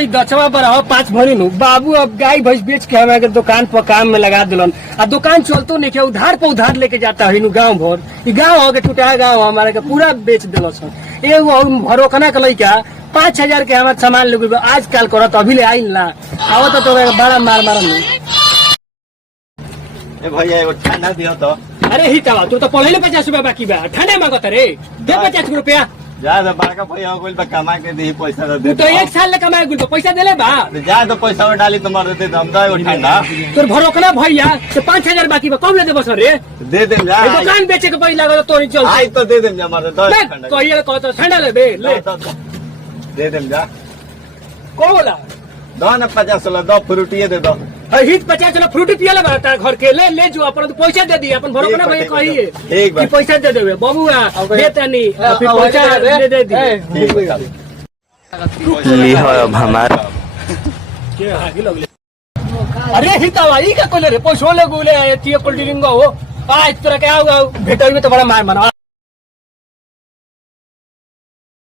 दचवा पर हो 5 भरी नु बाबू अब गाय भैंस बेच के हमारे के दुकान पर काम में लगा दिलन आ दुकान चलतो नहीं के उधार पे उधार लेके जाता है गाँव भर गाँव हो के टूटा गाँव हमारे के पूरा बेच दिल एगो भरोकना के लइका 5000 के हमारे सामान ले आज काल करत अभी ले आइल ना आवत तो बड़ा मार मारन भैया एगो ठंडा दियो तो। अरे ही तवा तू तो पढ़े 50 रुपया बाकी बा ठंडा मांगत रे दे 50 रुपया जा तो बड़का भैया हो गइल बा कमा के दी पैसा दे तो 1 साल ले कमाए गुल पैसा देले बा जा तो पैसा में डाली तो मार देते हम तो एगो ठंडा तोर भरोकना भैया से 5000 बाकी बा कब ले देबो सर रे दे दे जा दुकान बेचे के पैसा लागो तोरी चल आई तो दे दे जा मार दे ठंडा कहिए कहत ठंडा ले ले दे दे जा को बोला दो न 50 ला दो फ्रूटिए दे दो हित 50 ला फ्रूटी पियाला बता घर के ले जो अपन पैसा दे दी अपन भरोकना भैया कहिए ठीक बा पैसा दे देबे बबुआ देतनी फिर पैसा दे दी ली हो अब हमार के हागी लगले अरे हितावा ई का कोले रे पैसो ले गुले एती कोल्ड ड्रिंक हो आज तोरा के आओ भेटई में तो बड़ा मार माना